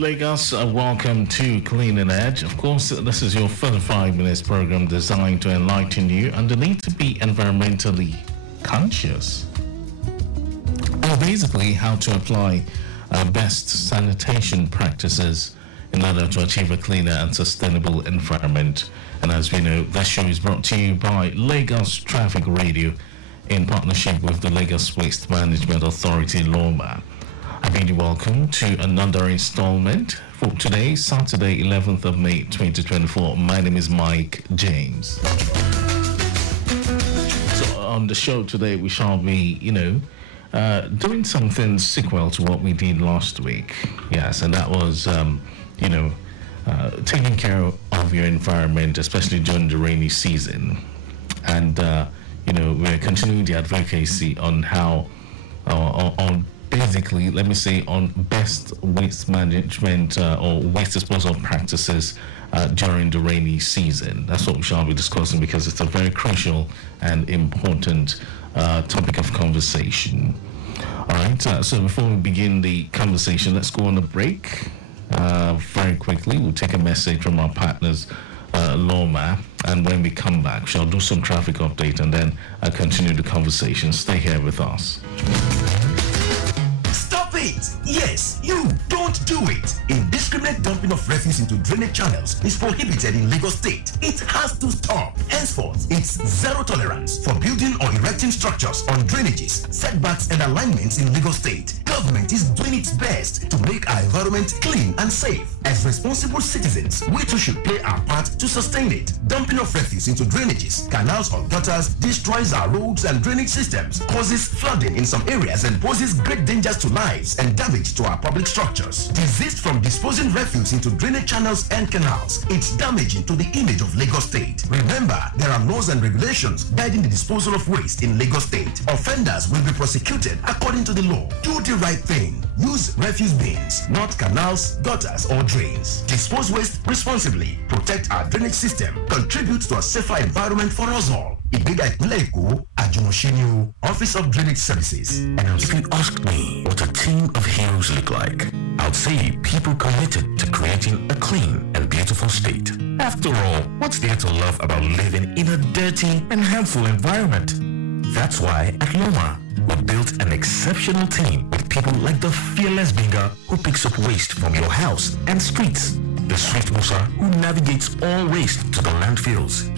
Lagos, welcome to Clean and Edge. Of course, this is your 45 minutes program designed to enlighten you and the need to be environmentally conscious. And basically, how to apply best sanitation practices in order to achieve a cleaner and sustainable environment. And as we know, that show is brought to you by Lagos Traffic Radio in partnership with the Lagos Waste Management Authority, LAWMA. I bid you welcome to another installment for today, Saturday, 11th of May, 2024. My name is Mike James. So on the show today, we shall be, doing something sequel to what we did last week. Yes, and that was, taking care of your environment, especially during the rainy season. And, we're continuing the advocacy on how, basically, let me say, on best waste management or waste disposal practices during the rainy season. That's what we shall be discussing because it's a very crucial and important topic of conversation. All right, so before we begin the conversation, let's go on a break. Very quickly, we'll take a message from our partners, LAWMA, and when we come back, shall do some traffic update and then continue the conversation. Stay here with us. It. Yes, you don't do it. Indiscriminate dumping of refuse into drainage channels is prohibited in Lagos State. It has to stop. Henceforth, it's zero tolerance for building or erecting structures on drainages, setbacks, and alignments in Lagos State. Government is doing its best to make our environment clean and safe. As responsible citizens, we too should play our part to sustain it. Dumping of refuse into drainages, canals, or gutters destroys our roads and drainage systems, causes flooding in some areas, and poses great dangers to lives and damage to our public structures. Desist from disposing refuse into drainage channels and canals. It's damaging to the image of Lagos State. Remember, there are laws and regulations guiding the disposal of waste in Lagos State. Offenders will be prosecuted according to the law. Do the right thing. Use refuse bins, not canals, gutters, or drains. Dispose waste responsibly. Protect our drainage system. Contribute to a safer environment for us all. Office of Drainage Services. And if you ask me what a team of heroes look like, I'd say people committed to creating a clean and beautiful state. After all, what's there to love about living in a dirty and harmful environment? That's why at LAWMA, we built an exceptional team with people like the fearless Binga who picks up waste from your house and streets, the Sweet Musa who navigates all waste to the landfills,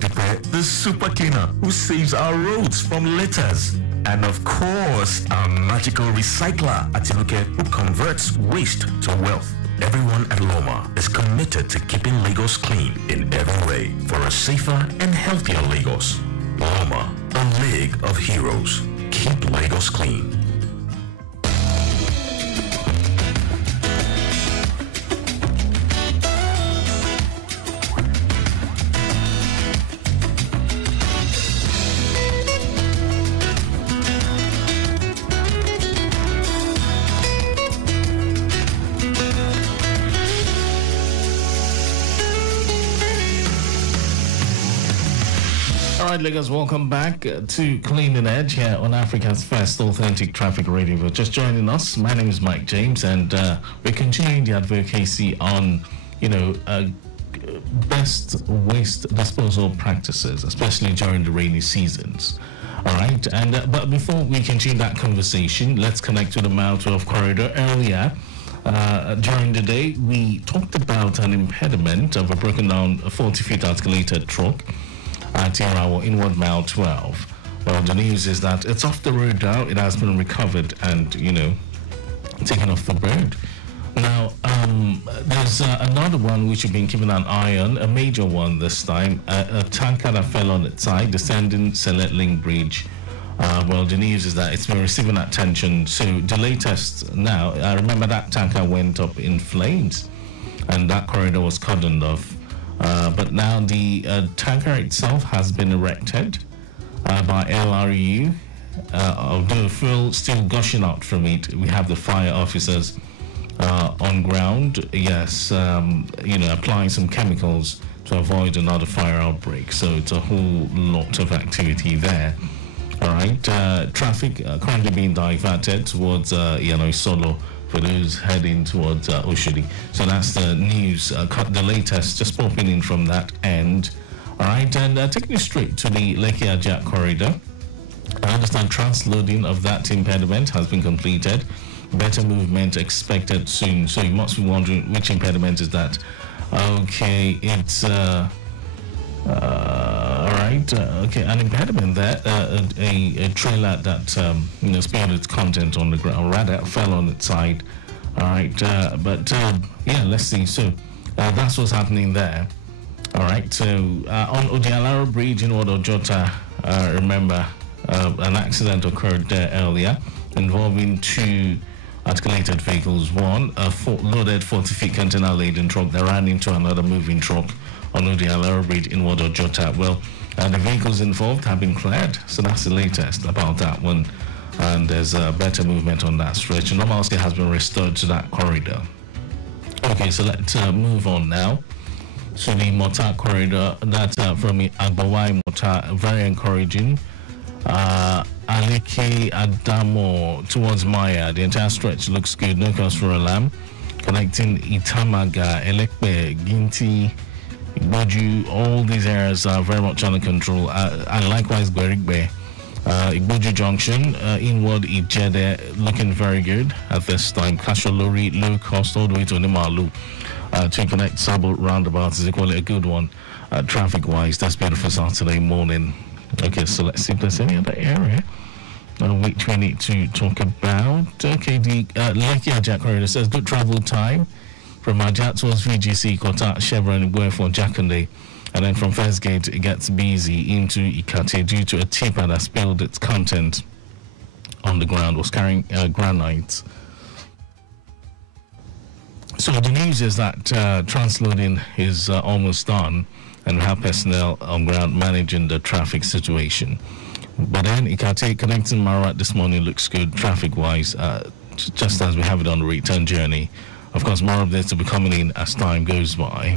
Dupe, the super cleaner who saves our roads from litters, and of course, our magical recycler, Atinuke, who converts waste to wealth. Everyone at LAWMA is committed to keeping Lagos clean in every way for a safer and healthier Lagos. LAWMA, a league of heroes. Keep Lagos clean. Lagos, welcome back to Clean and Edge here on Africa's first authentic traffic radio. For just joining us, my name is Mike James, and we're continuing the advocacy on, best waste disposal practices, especially during the rainy seasons. All right, and but before we continue that conversation, let's connect to the Mile 12 corridor. Earlier during the day, we talked about an impediment of a broken down 40-feet articulated truck at our inward Mile 12. Well, the news is that it's off the road now. It has been recovered and, taken off the road. Now, there's another one which we've been keeping an eye on, a major one this time, a tanker that fell on its side, descending Select Link Bridge. Well, the news is that it's been receiving attention. So the latest now, I remember that tanker went up in flames and that corridor was cordoned off. But now the tanker itself has been erected by LRU. Although fuel still gushing out from it, we have the fire officers on ground, yes, applying some chemicals to avoid another fire outbreak. So it's a whole lot of activity there. All right, traffic currently being diverted towards Solo for those heading towards Oshodi. So that's the news, the latest, just popping in from that end. All right, and taking you straight to the Lekki Ajah corridor. I understand transloading of that impediment has been completed. Better movement expected soon. So you must be wondering which impediment is that. Okay, it's all right. Okay, an impediment there. A trailer that spilled its content on the ground, rather fell on its side. All right, but yeah, let's see. So that's what's happening there. All right. So on Odialaro Bridge in Odojota, remember an accident occurred there earlier involving two articulated vehicles. One, a loaded 40-feet container-laden truck that ran into another moving truck on Odialaro Bridge in Odojota. Well, the vehicles involved have been cleared, so that's the latest about that one. And there's better movement on that stretch. Normalcy has been restored to that corridor. Okay, so let's move on now. So the Mota corridor, that's from Agbawai Mota, very encouraging. Aleke Adamo towards Maya, the entire stretch looks good, no cause for alarm. Connecting Itamaga, Elekpe, Ginti, Igboju, all these areas are very much under control. And likewise, Gwerigbe, Igboju Junction, inward Ijede, looking very good at this time. Kasholori, low cost, all the way to Nimalu. To connect Sabo roundabouts is equally a good one, traffic-wise. That's beautiful Saturday morning. Okay, so let's see if there's any other area which we need to talk about. Okay, the Lekki Ajah corridor says good travel time from Ajah towards VGC, Kota, Chevron, Igwe for Jakande, and then from First Gate it gets busy into Ikate due to a tipper that spilled its content on the ground, was carrying granite. So the news is that transloading is almost done, and we have personnel on ground managing the traffic situation. But then Ikate connecting Marat this morning looks good traffic-wise, just as we have it on the return journey. Of course, more of this will be coming in as time goes by.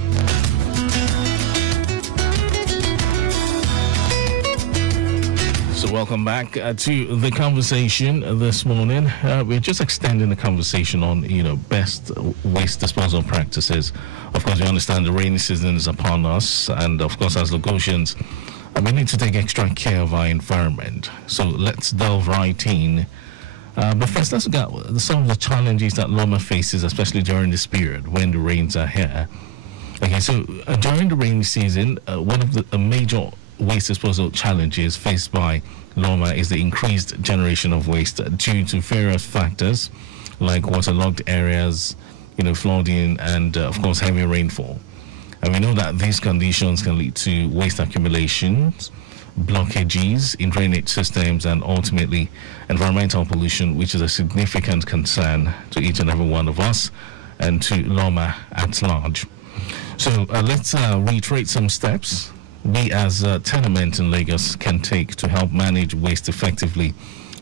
So welcome back to the conversation this morning. We're just extending the conversation on, best waste disposal practices. Of course, we understand the rainy season is upon us, and of course, as Lagosians, we need to take extra care of our environment. So let's delve right in. But first, let's look at some of the challenges that LAWMA faces, especially during this period when the rains are here. Okay, so during the rainy season, one of the major waste disposal challenges faced by LAWMA is the increased generation of waste due to various factors like waterlogged areas, flooding, and of course heavy rainfall. And we know that these conditions can lead to waste accumulations, blockages in drainage systems, and ultimately environmental pollution, which is a significant concern to each and every one of us and to LAWMA at large. So let's reiterate some steps we as tenement in Lagos can take to help manage waste effectively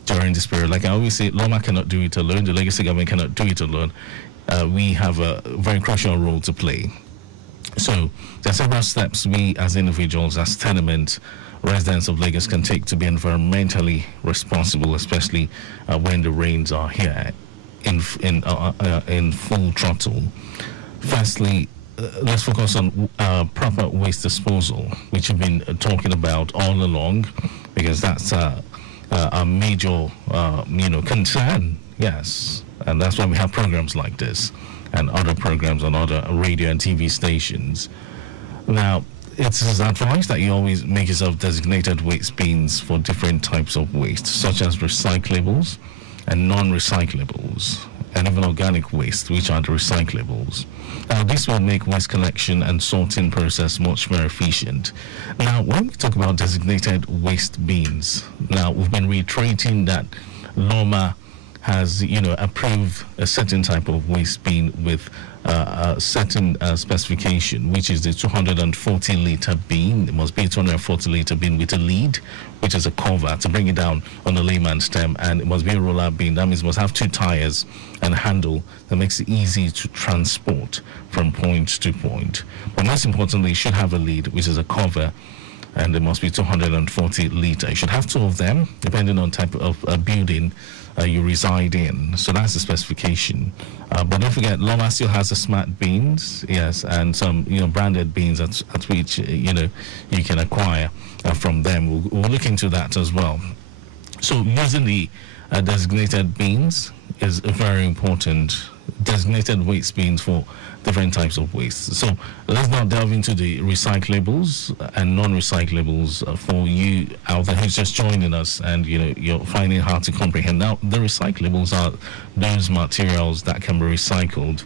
during this period. Like I always say, LAWMA cannot do it alone. The Lagos government cannot do it alone. We have a very crucial role to play. So there are several steps we as individuals, as tenement residents of Lagos can take to be environmentally responsible, especially when the rains are here in full throttle. Firstly, let's focus on proper waste disposal, which we've been talking about all along, because that's a major, concern. Yes, and that's why we have programs like this and other programs on other radio and TV stations. Now, it's advised that you always make yourself designated waste bins for different types of waste, such as recyclables and non-recyclables, and even organic waste, which are the recyclables. Now, this will make waste collection and sorting process much more efficient. Now, when we talk about designated waste bins, now we've been reiterating that LAWMA has, approved a certain type of waste bin with a certain specification, which is the 240-liter bin. It must be a 240-liter bin with a lead, which is a cover to bring it down on the layman stem, and it must be a roller bin. That means it must have two tires and a handle that makes it easy to transport from point to point. But most importantly, it should have a lead, which is a cover and there must be 240 litre. You should have 2 of them, depending on type of building you reside in. So that's the specification. But don't forget, LAWMA still has the smart bins, yes, and some branded bins at which you can acquire from them. We'll look into that as well. So using the designated bins is very important. Designated waste bins for different types of waste. So let's now delve into the recyclables and non-recyclables for you out there who's just joining us, and you're finding it hard to comprehend. Now, the recyclables are those materials that can be recycled.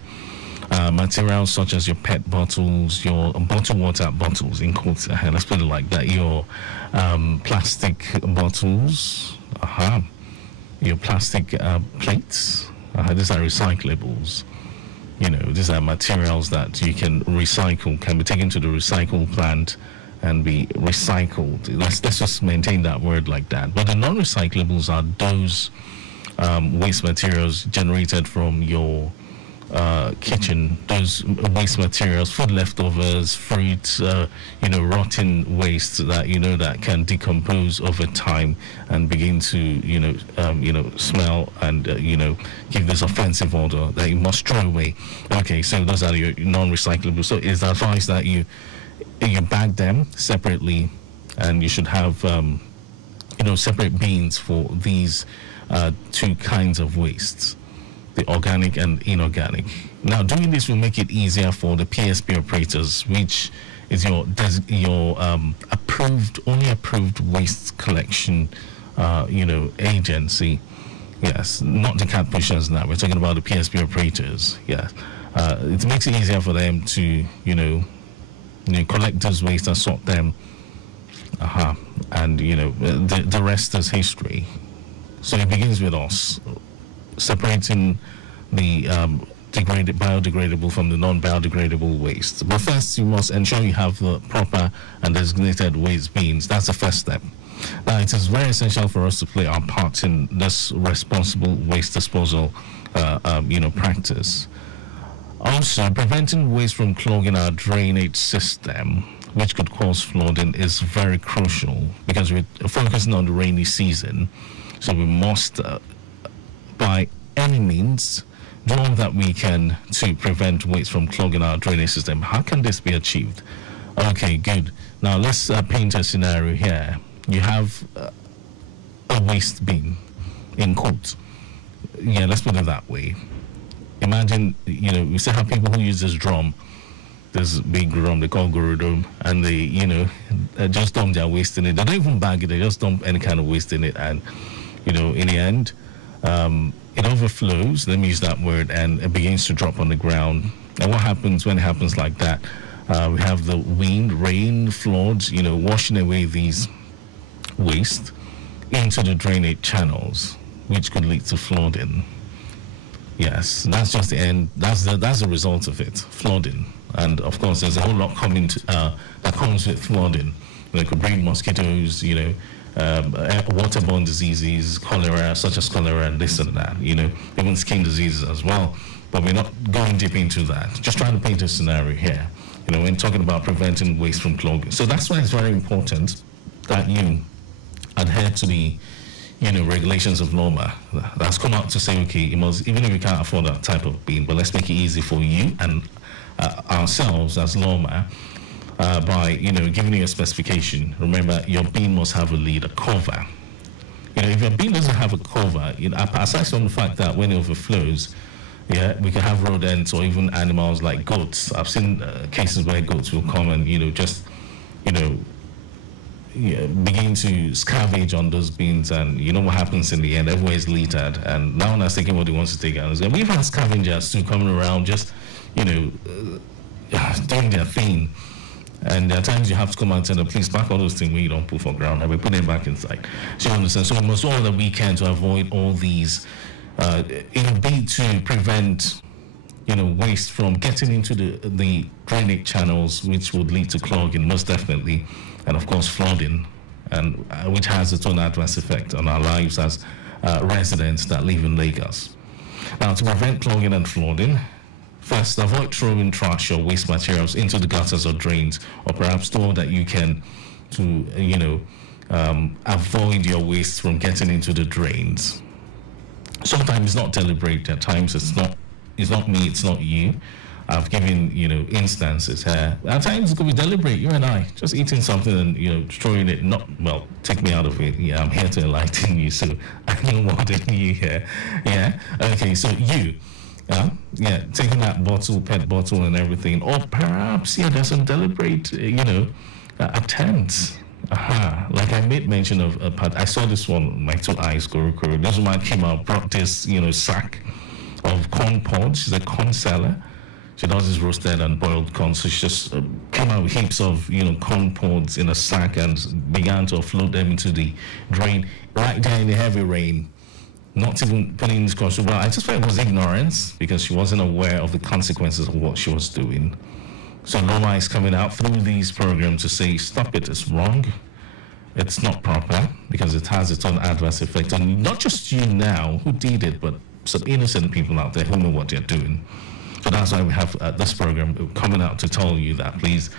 Materials such as your PET bottles, your bottled water bottles, in quotes, let's put it like that, your plastic bottles, your plastic plates, these are recyclables. These are materials that you can recycle, can be taken to the recycle plant and be recycled. Let's just maintain that word like that. But the non-recyclables are those waste materials generated from your kitchen, those waste materials, food leftovers, fruits, rotten waste that that can decompose over time and begin to smell and give this offensive odor that you must throw away. Okay, so those are your non-recyclable. So it's advised that you bag them separately, and you should have separate bins for these 2 kinds of wastes, the organic and inorganic. Now, doing this will make it easier for the PSP operators, which is your only approved waste collection, agency. Yes, not the cat pushers now. We're talking about the PSP operators. Yeah, it makes it easier for them to, collect those waste and sort them. And the rest is history. So it begins with us separating the biodegradable from the non-biodegradable waste. But first, you must ensure you have the proper and designated waste bins. That's the first step. Now, it is very essential for us to play our part in this responsible waste disposal, practice. Also, preventing waste from clogging our drainage system, which could cause flooding, is very crucial because we're focusing on the rainy season. So we must, by any means, do all that we can to prevent waste from clogging our drainage system. How can this be achieved? Okay, good. Now let's paint a scenario here. You have a waste bin, in quotes. Yeah, let's put it that way. Imagine, we still have people who use this drum, this big drum they call gurudum, and they, just dump their waste in it. They don't even bag it, they just dump any kind of waste in it, and, in the end, it overflows, let me use that word, and it begins to drop on the ground. And what happens when it happens like that? We have the wind, rain, floods, washing away these waste into the drainage channels, which could lead to flooding. Yes, that's just the end. That's the result of it, flooding. And of course, there's a whole lot that comes with flooding. It could bring mosquitoes, waterborne diseases, cholera, such as cholera and this and that, even skin diseases as well. But we're not going deep into that. Just trying to paint a scenario here, when talking about preventing waste from clogging. So that's why it's very important that you adhere to the, regulations of LAWMA. That's come out to say, okay, even if you can't afford that type of bin, but let's make it easy for you and ourselves as LAWMA. By giving you a specification. Remember, your bin must have a lid, a cover. If your bin doesn't have a cover, aside from the fact that when it overflows, we can have rodents or even animals like goats. I've seen cases where goats will come and begin to scavenge on those bins, and what happens in the end? Everywhere is littered, and now one is taking what he wants to take out. We've had scavengers too coming around, just doing their thing. And there are times you have to come out and tell them, please pack all those things when you don't put for ground, and we put them back inside. So you understand? So we must do all that we can to avoid all these, be to prevent, waste from getting into the drainage channels, which would lead to clogging, most definitely, and of course flooding, and which has its own adverse effect on our lives as residents that live in Lagos. Now, to prevent clogging and flooding, first, avoid throwing trash or waste materials into the gutters or drains, or perhaps store that you can, to, avoid your waste from getting into the drains. Sometimes it's not deliberate. At times it's not me, it's not you. I've given, instances here. At times it could be deliberate. You and I just eating something and, throwing it, take me out of it. Yeah, I'm here to enlighten you, so I know more than you here. Yeah. Okay, so you, taking that pet bottle and everything. Or perhaps, there's some deliberate, attempts. Like I made mention of a part. I saw this one, my two eyes go. This woman came out, brought this, sack of corn pods. She's a corn seller. She does this roasted and boiled corn. So she just came out with heaps of, corn pods in a sack and began to offload them into the drain right there in the heavy rain. Not even putting in this question. Well, I just felt it was ignorance because she wasn't aware of the consequences of what she was doing. So LAWMA is coming out through these programs to say, stop it, it's wrong. It's not proper because it has its own adverse effect. And not just you now who did it, but some innocent people out there who know what they're doing. So that's why we have this program coming out to tell you that please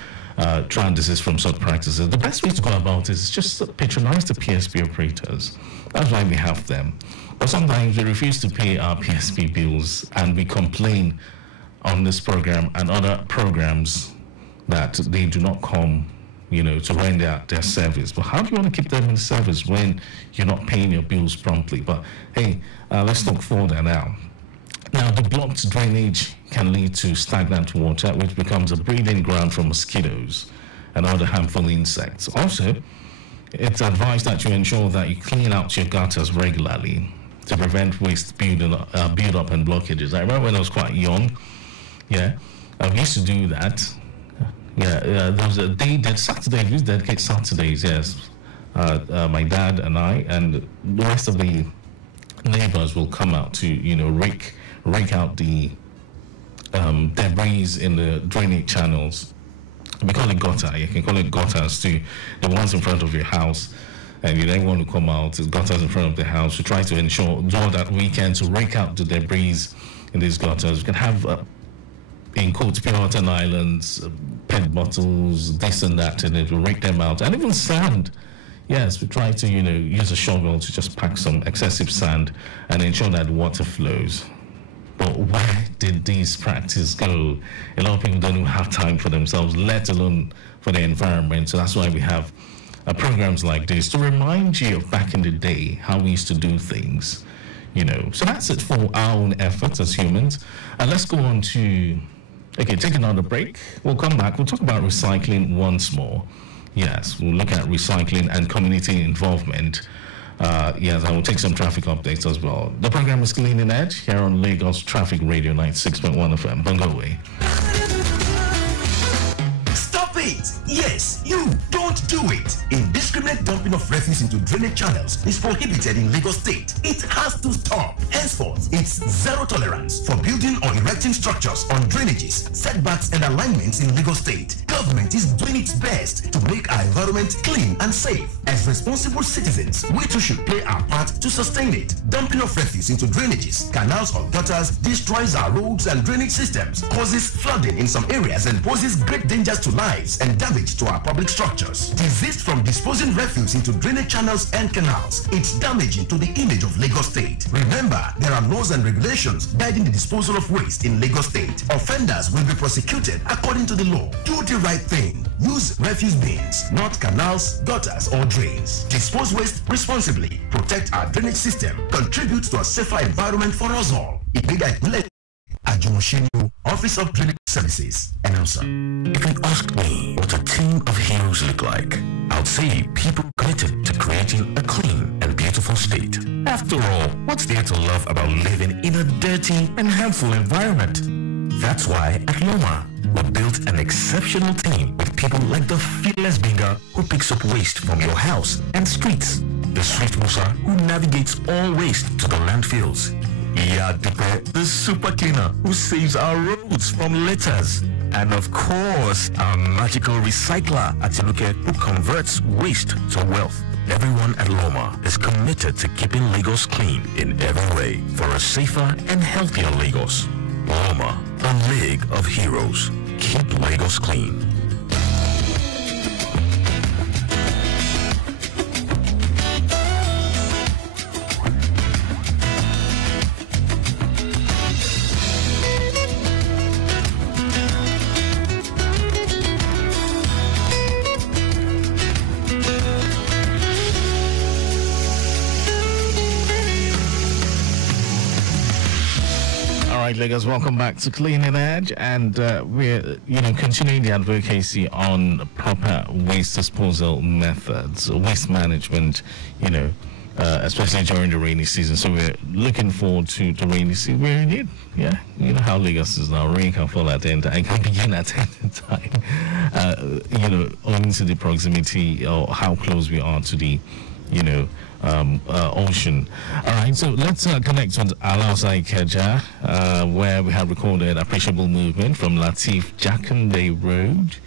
try and desist from such practices. The best way to go about it is just patronize the PSP operators. That's why we have them. But sometimes we refuse to pay our PSP bills and we complain on this program and other programs that they do not come, to render their service. But how do you want to keep them in service when you're not paying your bills promptly? But hey, let's look further now. Now, the blocked drainage can lead to stagnant water, which becomes a breeding ground for mosquitoes and other harmful insects. Also, it's advised that you ensure that you clean out your gutters regularly to prevent waste build up and blockages. I remember when I was quite young, I used to do that. There was a day that Saturday, we used to dedicate Saturdays, yes. My dad and I and the rest of the neighbors will come out to, rake out the debris in the drainage channels. We call it gutter. You can call it gutters too. The ones in front of your house, and you then want to come out, gutters in front of the house. We try to do all that we can to rake out the debris in these gutters. We can have, in quotes, Puritan Islands, PET bottles, this and that, and it will rake them out. And even sand. Yes, we try to, use a shovel to just pack some excessive sand and ensure that water flows. But where did this practice go? A lot of people don't even have time for themselves, let alone for the environment. So that's why we have programs like this to remind you of back in the day how we used to do things. So that's it for our own efforts as humans. And let's go on to, take another break. We'll come back. We'll talk about recycling once more. Yes, we'll look at recycling and community involvement. Yes, I will take some traffic updates as well. The program is Clean and Edge here on Lagos Traffic Radio 96.1 FM. Don't go away. Stop it! Yes, you don't do it! Indiscriminate dumping of refuse into drainage channels is prohibited in Lagos State. It has to stop. Henceforth, it's zero tolerance for building or erecting structures on drainages, setbacks, and alignments in Lagos State. Government is doing its best to make our environment clean and safe. As responsible citizens, we too should play our part to sustain it. Dumping of refuse into drainages, canals, or gutters destroys our roads and drainage systems, causes flooding in some areas, and poses great dangers to lives and damage to our public structures. Desist from disposing refuse into drainage channels and canals. It's damaging to the image of Lagos State. Remember, there are laws and regulations guiding the disposal of waste in Lagos State. Offenders will be prosecuted according to the law. Do the right thing. Use refuse bins, not canals, gutters, or drains. Dispose waste responsibly. Protect our drainage system. Contribute to a safer environment for us all. Ajumoshinu, Office of Drainage Services, announcer. If you ask me what a team of heroes look like, I'd say people committed to creating a clean and beautiful state. After all, what's there to love about living in a dirty and harmful environment? That's why at LAWMA, we built an exceptional team with people like the fearless Binga who picks up waste from your house and streets, the Swift Musa who navigates all waste to the landfills, Dipe, the super cleaner who saves our roads from litters, and of course, our magical recycler Atinuke who converts waste to wealth. Everyone at LAWMA is committed to keeping Lagos clean in every way for a safer and healthier Lagos. LAWMA, a league of heroes. Keep Lagos clean. right, Lagos, welcome back to Cleaning Edge, and we're, continuing the advocacy on proper waste disposal methods, waste management, especially during the rainy season. So we're looking forward to the rainy season. We're in it, yeah. You know how Lagos is now. Rain can fall at any time. It can begin at any time. Owing to the proximity or how close we are to the, ocean. All right, so let's connect with Alausa Ikeja, where we have recorded appreciable movement from Latif Jakande Road.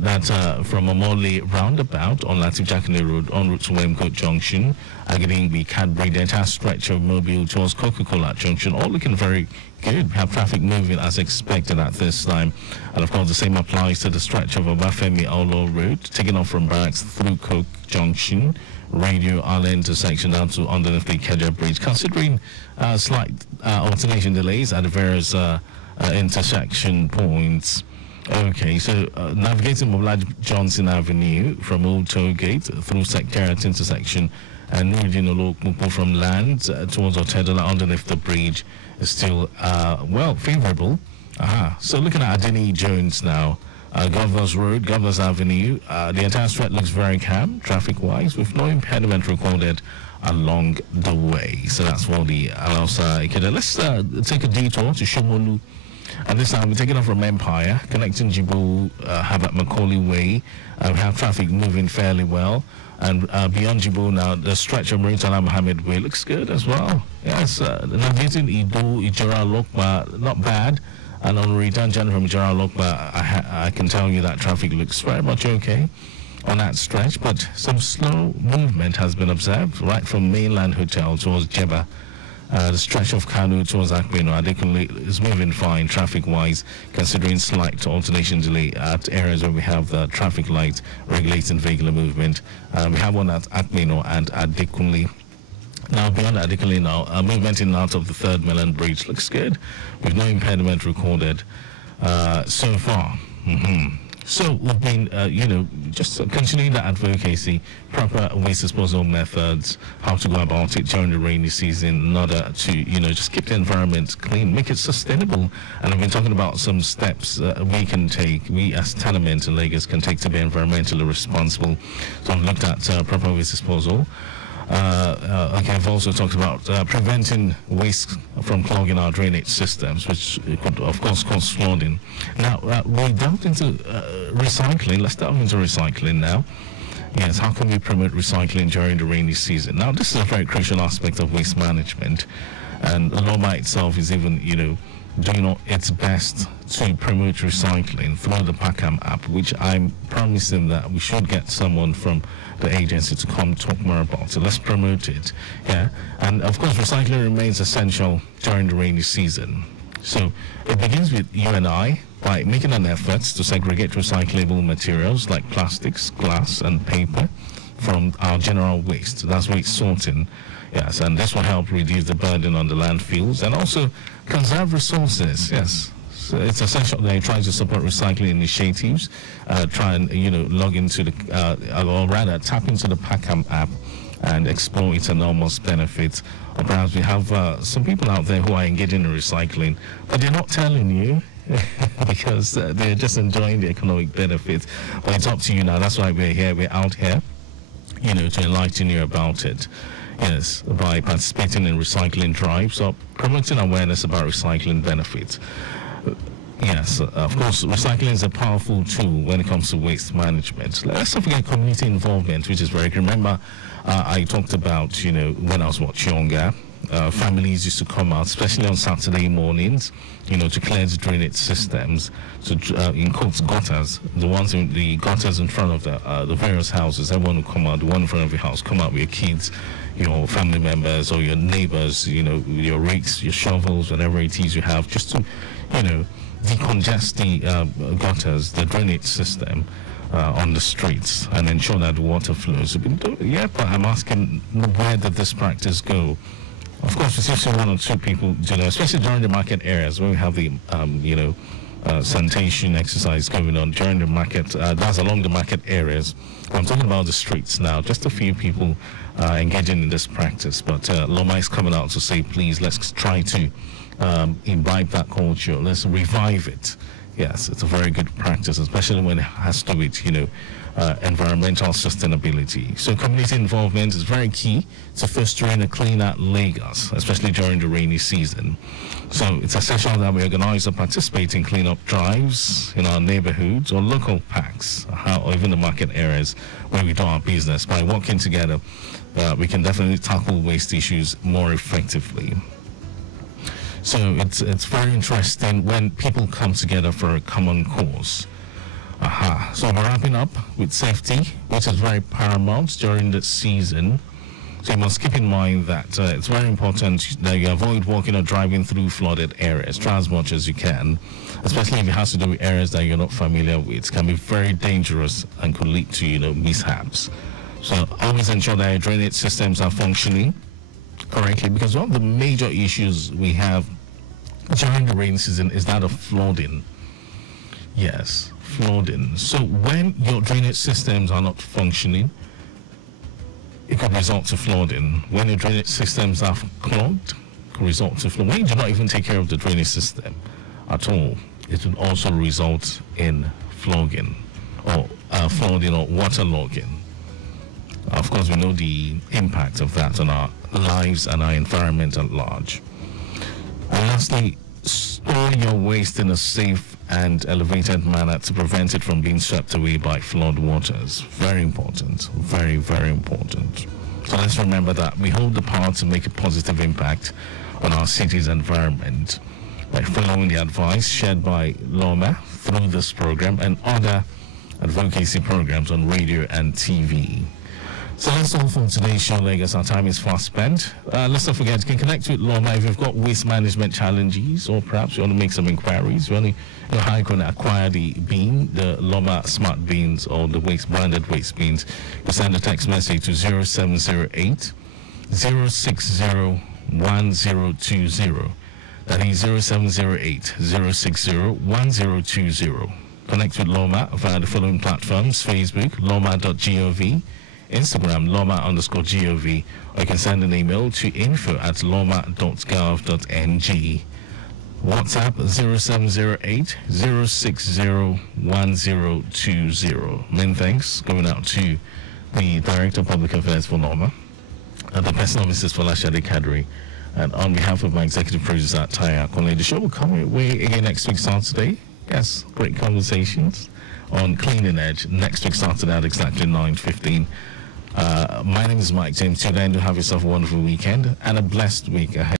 That's from Omole roundabout on Latif Jakande Road en route to Wemcote Junction, Agedingbi, Cadbury, the entire stretch of Mobile towards Coca-Cola Junction, all looking very good. We have traffic moving as expected at this time. And of course, the same applies to the stretch of Obafemi Olo Road, taking off from Barracks through Coke Junction, Radio Island intersection down to underneath the Ikeja Bridge, considering slight alternation delays at the various intersection points. Okay, so navigating Moblaj Johnson Avenue from Old Tollgate through Secretariat intersection and Nuruddin Olokmupo from land towards Otedola underneath the bridge is still, favorable. So looking at Adeni Jones now, Governors Road, Governors Avenue, the entire stretch looks very calm, traffic-wise, with no impediment recorded along the way. So that's for the Alausa Ikeja. Let's take a detour to Shomolu. And this time we're taking off from Empire, connecting Jibo, Habat Macaulay Way. We have traffic moving fairly well. And beyond Jibo now, the stretch of Maritala Mohammed Way looks good as well. Yes, navigating Ido, Ijara Lokba, not bad. And on return journey from Ijara Lokba, I can tell you that traffic looks very much okay on that stretch. But some slow movement has been observed right from Mainland Hotel towards Jebba. The stretch of Kanu towards Akbeno Adekunle is moving fine traffic-wise, considering slight alternation delay at areas where we have the traffic lights regulating vehicular movement. We have one at Akbeno and Adekunle. Now, beyond Adekunle now, movement in and out of the Third Mainland Bridge looks good, with no impediment recorded so far. So we've been, just continuing the advocacy, proper waste disposal methods, how to go about it during the rainy season in order to, just keep the environment clean, make it sustainable. And I've been talking about some steps we can take, we as tenement in Lagos can take to be environmentally responsible. So I've looked at proper waste disposal. I've also talked about preventing waste from clogging our drainage systems, which could, of course, cause flooding. Now, we delved into recycling. Let's delve into recycling now. Yes, how can we promote recycling during the rainy season? Now, this is a very crucial aspect of waste management, and the LAWMA itself is even, doing its best to promote recycling through the Pakam app, which I'm promising that we should get someone from the agency to come talk more about it. Let's promote it. Yeah, and of course recycling remains essential during the rainy season. So it begins with you and I by making an effort to segregate recyclable materials like plastics, glass and paper from our general waste. That's waste sorting. Yes, and this will help reduce the burden on the landfills and also conserve resources. Yes, so it's essential that you try to support recycling initiatives. Try and log into the or rather tap into the Pakam app and explore its enormous benefits. Or perhaps we have some people out there who are engaging in recycling, but they're not telling you because they're just enjoying the economic benefits. But it's up to you now. That's why we're here. We're out here, to enlighten you about it. Yes, by participating in recycling drives or promoting awareness about recycling benefits. Yes, of course, recycling is a powerful tool when it comes to waste management. Let's not forget community involvement, which is very good. Remember, I talked about, when I was much younger, families used to come out, especially on Saturday mornings, to cleanse drainage systems, in quotes, gutters, the ones in the gutters in front of the various houses. Everyone would come out, the one in front of your house, come out with your kids, your family members or your neighbors, your rakes, your shovels, whatever it is you have, just to, decongest the gutters, the drainage system on the streets and ensure that the water flows. Yeah, but I'm asking, where did this practice go? Of course, we see one or two people, especially during the market areas where we have the, sanitation exercise going on during the market. That's along the market areas. I'm talking about the streets now. Just a few people engaging in this practice, but LAWMA is coming out to say, please, let's try to, imbibe that culture. Let's revive it. Yes, it's a very good practice, especially when it has to do with, environmental sustainability. So community involvement is very key to fostering a cleaner Lagos, especially during the rainy season. So it's essential that we organize or participate in cleanup drives in our neighborhoods or local parks, or even the market areas where we do our business. By working together, we can definitely tackle waste issues more effectively. So it's very interesting when people come together for a common cause. So we're wrapping up with safety, which is very paramount during the season. So you must keep in mind that it's very important that you avoid walking or driving through flooded areas. Try as much as you can, especially if it has to do with areas that you're not familiar with. It can be very dangerous and could lead to, mishaps. So always ensure that your drainage systems are functioning correctly, because one of the major issues we have during the rain season is that of flooding. Yes, flooding. So when your drainage systems are not functioning, it could result to flooding. When your drainage systems are clogged, it could result to flooding. When you do not even take care of the drainage system at all, it will also result in flooding or waterlogging. Of course, we know the impact of that on our lives and our environment at large. And lastly, store your waste in a safe and elevated manner to prevent it from being swept away by flood waters. Very important. Very, very important. So let's remember that we hold the power to make a positive impact on our city's environment by following the advice shared by LAWMA through this program and other advocacy programs on radio and TV. So that's all for today's show, Lagos. Our time is fast spent. Let's not forget, you can connect with LAWMA if you've got waste management challenges, or perhaps you want to make some inquiries. You want to how you can acquire the bean, the LAWMA smart beans, or the branded waste beans. You send a text message to 0708 060 1020. That is 0708 060 1020. Connect with LAWMA via the following platforms: Facebook, lawma.gov, Instagram, lawma_gov, or you can send an email to info@lawma.gov.ng. WhatsApp 0708 060 1020. Many thanks going out to the Director of Public Affairs for LAWMA, the personal Mrs. Folashade Kadri, and on behalf of my executive producer, Taya Konle. The show will come your way again next week, Saturday. Yes, great conversations on Cleaning Edge next week, Saturday at exactly 9:15. My name is Mike James. Till then, do have yourself a wonderful weekend and a blessed week ahead.